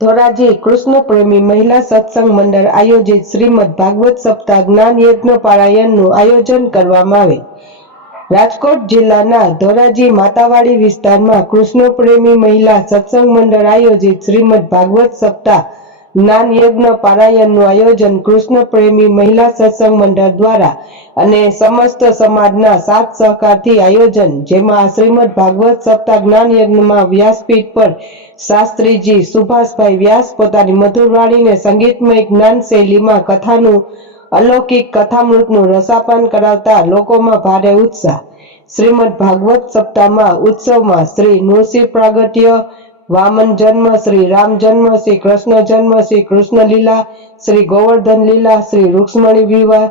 ધોરાજી કૃષ્ણ પ્રેમી મહિલા સત્સંગ મંડળ આયોજિત શ્રીમદ ભાગવત સપ્તાહ જ્ઞાન યજ્ઞ પારાયણનું આયોજન કરવામાં આવે। રાજકોટ જિલ્લાના ધોરાજી માતાવાડી વિસ્તારમાં કૃષ્ણ પ્રેમી મહિલા સત્સંગ મંડળ આયોજિત શ્રીમદ ભાગવત સપ્તાહ જ્ઞાન યજ્ઞ પારાયણનું આયોજન કૃષ્ણ પ્રેમી મહિલા સત્સંગ મંડળ દ્વારા અને સમસ્ત સમાજના સાથ સહકારથી આયોજન, જેમાં શ્રીમદ ભાગવત સપ્તાહ જ્ઞાન યજ્ઞમાં વ્યાસપીઠ પર શાસ્ત્રીજી સુભાષભાઈ વ્યાસ પોતાની મધુર વાણીને સંગીતમય જ્ઞાન શૈલીમાં કથાનું અલૌકિક કથામૃતનું રસાપાન કરાવતા લોકોમાં ભારે ઉત્સાહ। શ્રીમદ ભાગવત સપ્તાહમાં ઉત્સવમાં શ્રી નૃસિંહ પ્રાગટ્ય, વામન જન્મ, શ્રી રામ જન્મ, શ્રી કૃષ્ણ જન્મ, શ્રી કૃષ્ણ લીલા, શ્રી ગોવર્ધન લીલા, શ્રી રૂક્ષ્મણી વિવાહ,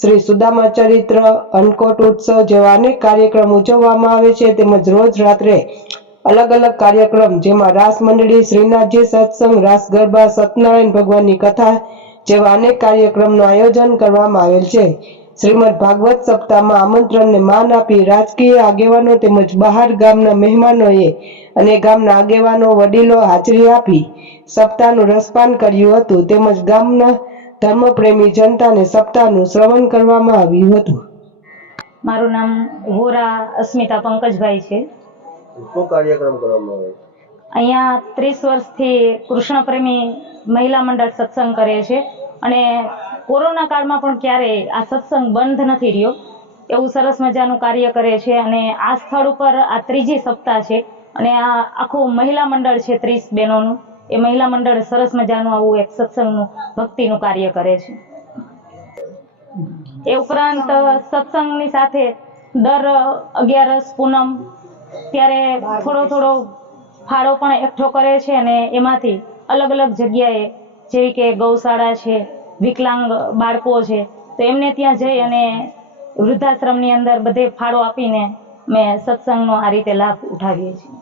શ્રી સુદામા ચરિત્ર, અન્નકોટ ઉત્સવ જેવા અનેક કાર્યક્રમ ઉજવવામાં આવે છે। તેમજ રોજ રાત્રે અલગ અલગ કાર્યક્રમ, જેમાં રાસ મંડળી, શ્રીનાથજી સત્સંગ, રાસ ગરબા, સત્યનારાયણ ભગવાનની કથા જેવા અનેક કાર્યક્રમનું આયોજન કરવામાં આવેલ છે। શ્રીમદ ભાગવત સપ્તાહમાં આમંત્રણને માન આપી રાજકીય આગેવાનો તેમજ બહાર ગામના મહેમાનોએ અને ગામના આગેવાનો વડીલો હાજરી આપી સપ્તાહનું રસપાન કર્યું હતું, તેમજ ગામના ધર્મપ્રેમી જનતાને સપ્તાહનું શ્રવણ કરવામાં આવ્યું હતું। મારું નામ વોરા અસ્મિતા પંકજભાઈ છે। શું કાર્યક્રમ કરવામાં આવે છે? અહીંયા 30 વર્ષથી કૃષ્ણ પ્રેમી મહિલા મંડળ સત્સંગ કરે છે અને કોરોના કાળમાં પણ ક્યારેય આ સત્સંગ બંધ નથી રહ્યો, એવું સરસ મજાનું કાર્ય કરે છે। અને આ સ્થળ ઉપર આ ત્રીજી સપ્તાહ છે અને આ આખું મહિલા મંડળ છે 30 બહેનોનું। એ મહિલા મંડળ સરસ મજાનું આવું એક સત્સંગનું ભક્તિનું કાર્ય કરે છે। એ ઉપરાંત સત્સંગની સાથે દર 11 પૂનમ ત્યારે થોડો ફાળો પણ એકઠો કરે છે અને એમાંથી અલગ અલગ જગ્યાએ, જેવી કે ગૌશાળા છે, વિકલાંગ બાળકો છે, તો એમને ત્યાં જઈ અને વૃદ્ધાશ્રમની અંદર બધે ફાળો આપીને અમે સત્સંગનો આ રીતે લાભ ઉઠાવીએ છીએ।